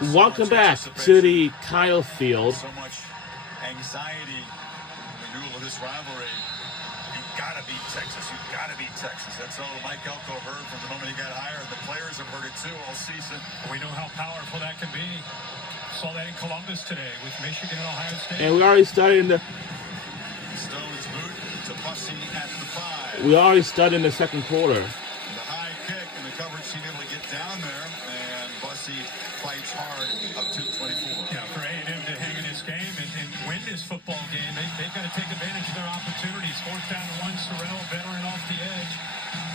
Welcome back to the Kyle Field. So much anxiety in the middle of this rivalry. You gotta beat Texas. You gotta beat Texas. That's all Mike Elko heard from the moment he got hired. The players have heard it too all season. We know how powerful that can be. Saw that in Columbus today with Michigan and Ohio State. And we already started in the Stone's boot to Bussey at the 5. we already started in the second quarter. The high kick and the coverage seemed able to get down there, and Bussey fights hard up to 24. Yeah, for A&M to hang in this game and win this football game, they've got to take advantage of their opportunities. 4th down to 1, Sorrell, veteran off the edge,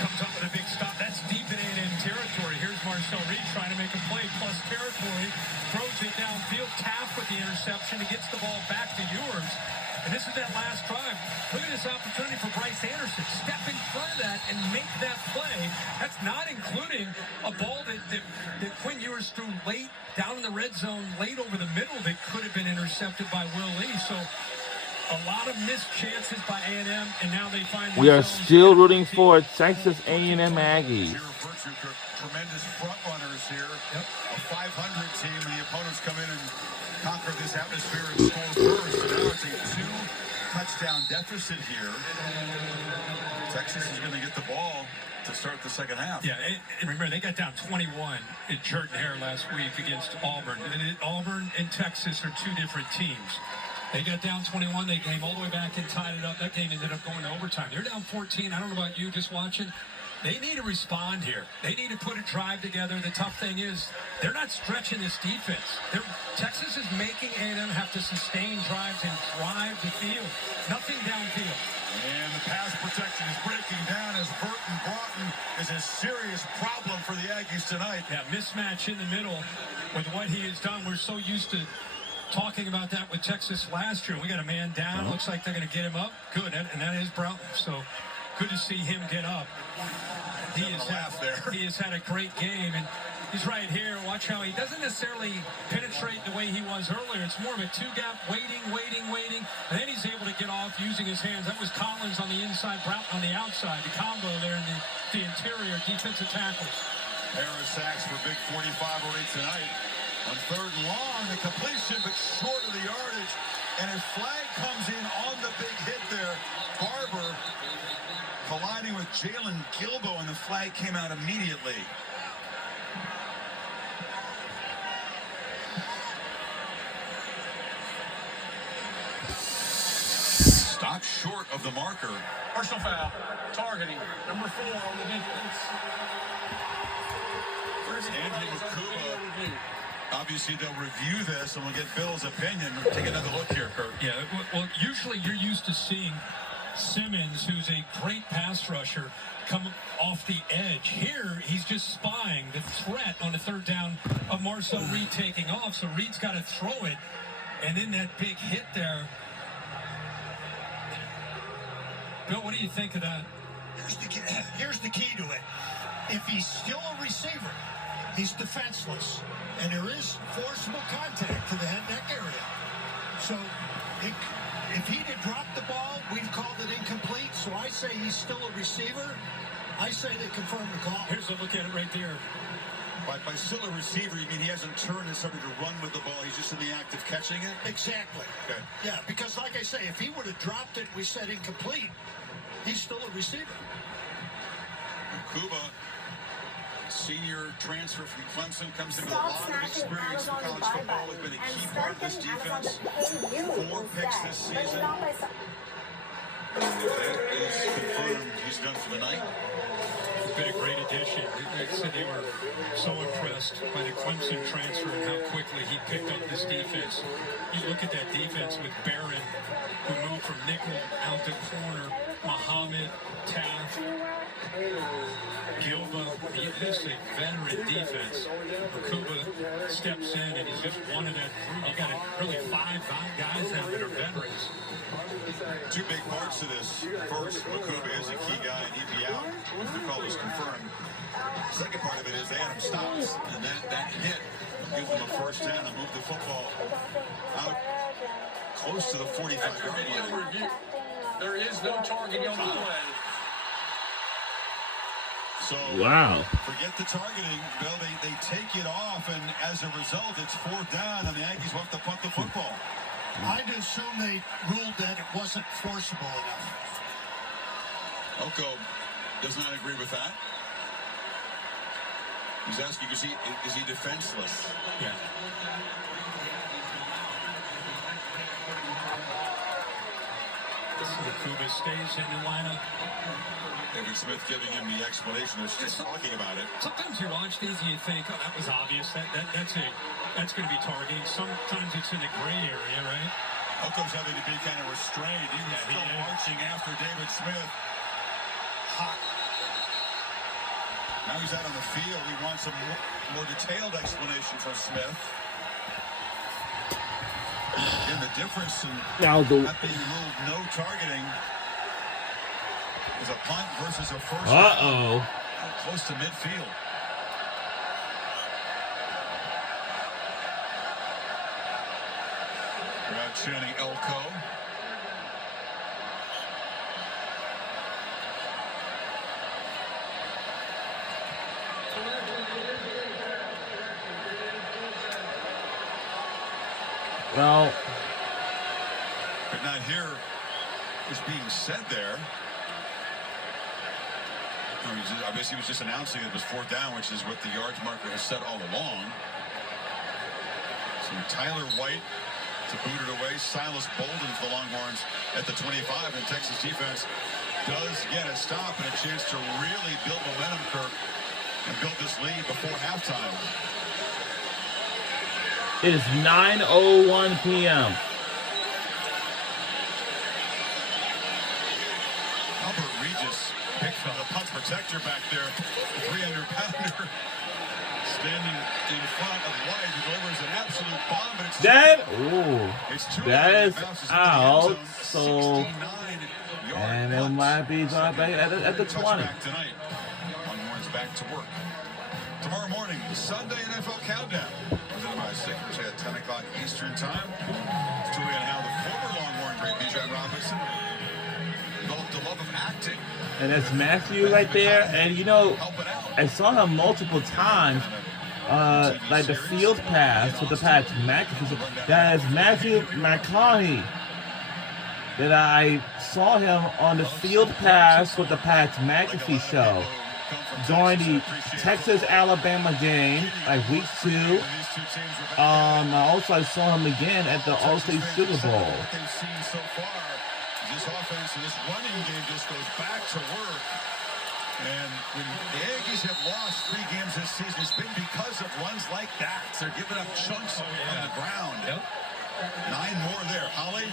comes up with a big stop. That's deep in A&M territory. Here's Marcel Reed trying to make a play, plus territory, throws it downfield. Taft with the interception. He gets the ball back to Ewers. And this is that last drive. Look at this opportunity for Bryce Anderson. Step in front of that and make that play. That's not including a ball that Quinn Ewers threw late down in the red zone, late over the middle that could have been intercepted by Will Lee. So a lot of missed chances by A&M, and now they find We are still rooting for Texas A&M Aggies. Tremendous front runners here. Yep. A 500 team, and the opponents come in and conquer this atmosphere and score first. So now it's a 2-touchdown deficit here. Texas is going to get the ball to start the second half. Yeah, and remember, they got down 21 at Jordan Hare last week against Auburn. And Auburn and Texas are two different teams. They got down 21. They came all the way back and tied it up. That game ended up going to overtime. They're down 14. I don't know about you just watching. They need to respond here. They need to put a drive together. The tough thing is they're not stretching this defense. Texas is making A&M have to sustain drives and drive the field. Nothing downfield. And the pass protection is breaking down as Burton Broughton is a serious problem for the Aggies tonight. Yeah, mismatch in the middle with what he has done. We're so used to talking about that with Texas last year. We got a man down. Looks like they're going to get him up. Good, and that is Broughton. So good to see him get up. He has had a great game, and he's right here. Watch how he doesn't necessarily penetrate the way he was earlier. It's more of a two-gap, waiting, and then he's able to get off using his hands. That was Collins on the inside, Broughton on the outside. The combo there in the interior defensive tackles. Harris sacks for big 45 rate tonight. On 3rd and long, the completion, but short of the yardage. And a flag comes in on the big hit there. Barber colliding with Jalen Gilbo, and the flag came out immediately. Stop short of the marker. Personal foul. Targeting. Number 4 on the defense. Where's Andy Makuba? Obviously, they'll review this, and we'll get Bill's opinion. Take another look here, Kurt. Yeah, well, usually you're used to seeing Simmons, who's a great pass rusher, come off the edge. Here, he's just spying the threat on the 3rd down of Marcel Reed taking off. So Reed's got to throw it, and then that big hit there. Bill, what do you think of that? Here's the key to it. If he's still a receiver, he's defenseless, and there is forcible contact to the head neck area. So if he'd have dropped the ball, we'd called it incomplete. So I say he's still a receiver. I say they confirm the call. Here's a look at it right there. By still a receiver, you mean he hasn't turned and started to run with the ball. He's just in the act of catching it? Exactly. Okay. Yeah, because like I say, if he would have dropped it, we said incomplete, he's still a receiver. Kuba, senior transfer from Clemson, comes in with a lot of experience in college football. Has been a key part of this defense. 4 picks this season. That is confirmed. He's done for the night. It's been a great addition. They said they were so impressed by the Clemson transfer and how quickly he picked up this defense. You look at that defense with Barron, who moved from nickel out to corner, Muhammad, Taft, Gilba. This is a veteran defense. Makuba steps in, and he's just one of that group. You got really five guys now that are veterans. 2 big parts to this. First, Makuba is a key guy, and he'd be out if the call is confirmed. Second part of it is Adam stops, and that hit gives them a 1st down and move the football out close to the 45-yard line. There is no targeting on the play. So Wow. forget the targeting, Bill. They take it off, and as a result, it's 4th down, and the Aggies will have to punt the football. I'd assume they ruled that it wasn't forcible enough. Oko does not agree with that. He's asking, is he defenseless? Yeah. Kuba stays in the lineup. David Smith giving him the explanation. They're still talking about it. Sometimes you watch these and you think, oh, that was obvious. That's going to be targeting. Sometimes it's in a gray area, right? Oko's having to be kind of restrained. He was still marching after David Smith. Hot. Now he's out on the field. He wants a more detailed explanation from Smith. And the difference in that being ruled no targeting is a punt versus a first down. Close to midfield. We're out chanting Elko. Well, Could not hear is being said there. I guess he was just announcing it was 4th down, which is what the yards marker has said all along. So Tyler White to boot it away. Silas Bolden for the Longhorns at the 25, and Texas defense does get a stop and a chance to really build momentum, Kirk, and build this lead before halftime. it is 9:01 p.m. Albert Regis picks up the punt protector back there. 300-pounder standing in front of White, who delivers an absolute bomb, but That is out. So, and it might be dropped back at the 20. Tonight, Longhorns back to work. Tomorrow morning, Sunday NFL Countdown. Presented by Sickers at 10 o'clock Eastern Time. Story on how the former Longhorn great Bijan Robinson developed a love of acting. And that's Matthew right there. And you know, I saw him multiple times. Like the field pass with the Pat McAfee. That is Matthew McConaughey. That I saw him on the field pass with the Pat McAfee show during the Texas-Alabama game, like week 2. I saw him again at the All-State Sugar Bowl. What they've seen so far is this offense and this running game just goes back to work. And when the Aggies have lost 3 games this season, it's been because of runs like that. They're giving up chunks on the ground. Yep. 9 more there. Holly?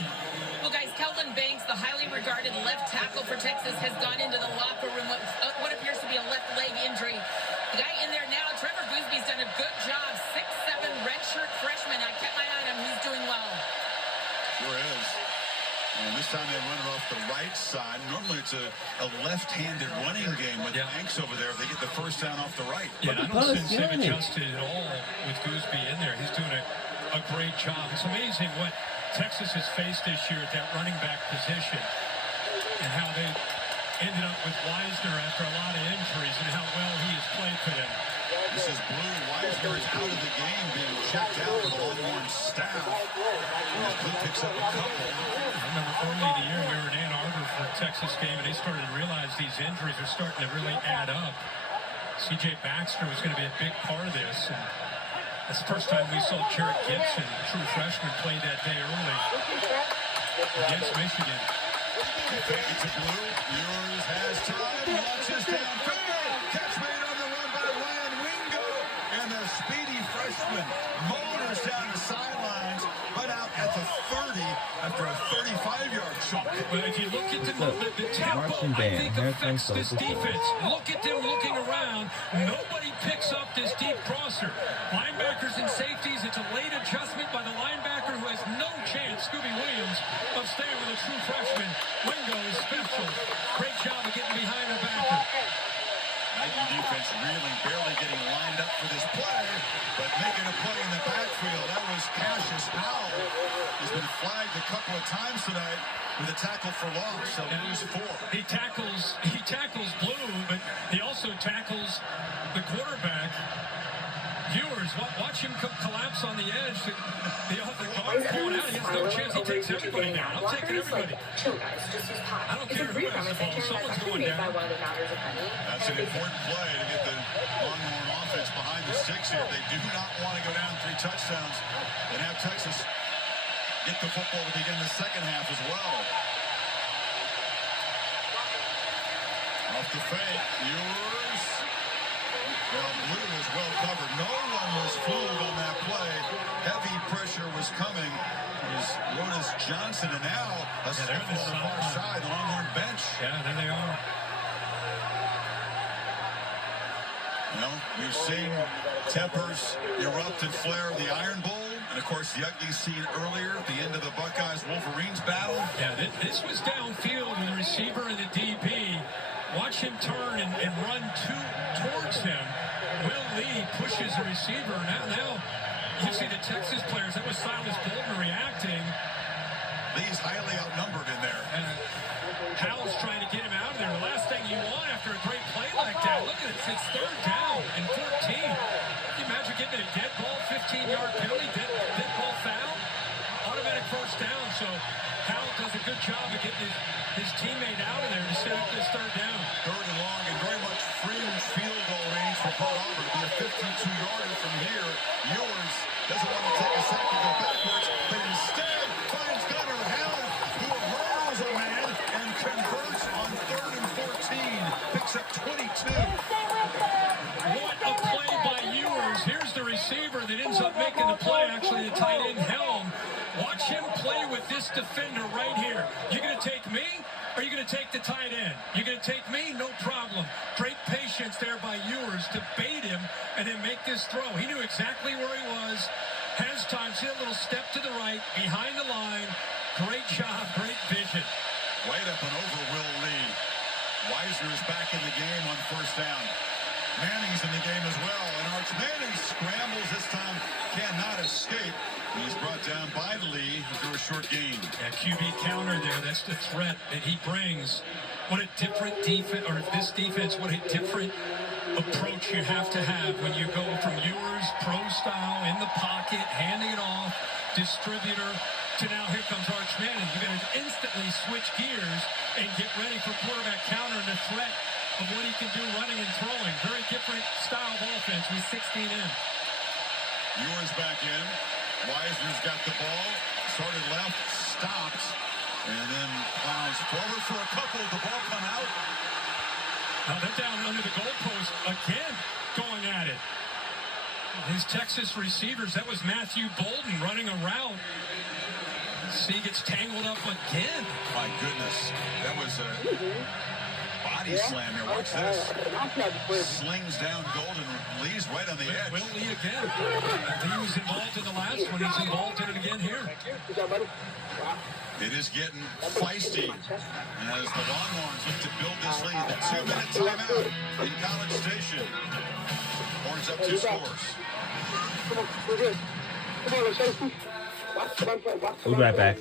Well, guys, Kelvin Banks, the highly regarded left tackle for Texas, has gone into the locker room with what appears to be a left leg injury. The guy in there now, Trevor Goosby's done a good job. 6'7", redshirt freshman. I kept my eye on him. He's doing well. Sure is. And this time they run it off the right side. Normally it's a left-handed running game with Banks over there. If they get the first down off the right. Yeah, I don't sense him adjusted at all with Goosby in there. He's doing a great job. It's amazing what Texas has faced this year at that running back position and how they ended up with Weisner after a lot of injuries and how well he has played for them. This is Blue. Weisner is out of the game, being checked out with the Longhorn staff. And Blue picks up a couple. I remember early in the year we were in Ann Arbor for a Texas game and they started to realize these injuries are starting to really add up. C.J. Baxter was going to be a big part of this. And that's the first time we saw Jarrett Gibson, true freshman, play that day early against Michigan. They fake it to Blue. Ewers has time. Launches downfield. Catch made on the run by Ryan Wingo. And the speedy freshman motors down the sidelines, but out at the 30 after a 35-yard chunk. But if you look at the tempo, I think affects this defense. Look at them looking around. Nobody picks up this deep crosser. Linebackers and safeties, it's a late adjustment by the linebacker who has no chance, Scooby Williams, of staying with a true freshman. Wingo is special. Great job of getting behind the backer. Nike defense really barely getting lined up for this play, but making a play in the backfield. That was is Cassius Howell. He's been flagged a couple of times tonight with a tackle for loss. So lose 4. He tackles Blue, but he also tackles the quarterback. Viewers, watch him collapse on the edge. The guard pulling out. He has no chance. He takes everybody down. I'm taking everybody. I don't care who has the ball. Someone's going down. That's an important play to get the Longhorn offense behind the sticks here. They do not want to go down 3 touchdowns and have Texas get the football to begin the second half as well. Off the fake. Yours. Well, Blue was well covered. No one was fooled on that play. Heavy pressure was coming. It was Lotus Johnson, and now a step on the far side, the Longhorn bench. Yeah, there they are. Well, we've seen tempers erupt and flare the Iron Bowl. And, of course, the ugly scene earlier at the end of the Buckeyes-Wolverines battle. Yeah, this was downfield with the receiver and the DB. Watch him turn and run towards him. Will Lee pushes the receiver. Now you see the Texas players. That was Silas Bolden reacting. Lee's highly outnumbered in there. And Howell's trying to get him out of there. The last thing you want after a great play like that. Look at it. It's 3rd down and 14. Can you imagine getting a dead ball, 15-yard penalty, dead ball foul? Automatic first down. So Howell does a good job of getting his teammate out of there to set up this 3rd down. 3rd and long and very much fringe field goal range for Pearl Harbor. It'll be a 52-yarder from here. Ewers doesn't want to take a sack to go backwards, but instead finds Gunnar Howell, who hurls a man and converts on 3rd and 14. Picks up 22. What a play by Ewers. Here's the receiver that ends up making the play, actually the tight end Helm. Watch him play with this defender right here. You going to take me, or are you going to take the tight end? You're going to take me? No problem. Great patience there by Ewers to bait him and then make this throw. He knew exactly where he was. Has time. See a little step to the right, behind the line. Great job, great vision. Right up and over Will Lee. Weisner is back in the game on 1st down. Manning's in the game as well, and Arch Manning scrambles this time, cannot escape. He's brought down by Lee after a short gain. Yeah, QB counter there. That's the threat that he brings. What a different defense, or this defense, what a different approach you have to have when you go from Ewers, pro style, in the pocket, handing it off, distributor, to now here comes Arch Manning. You're going to instantly switch gears and get ready for quarterback counter and the threat of what he can do running and throwing. Very different style of offense with 16 in. Ewers back in. Weisner's got the ball. Started left, stopped, and then plows forward for a couple. The ball come out. Now they're down under the goalpost again, going at it. His Texas receivers, that was Matthew Bolden running a route. See, gets tangled up again. My goodness. That was a body slam here. Watch this. Slings down Golden. Lee's right on the edge. Will Lee again. He was involved in the last one. He's involved in it again here. It is getting feisty as the Longhorns look to build this lead. The 2-minute timeout in College Station. Horns up 2 scores. We'll be right back.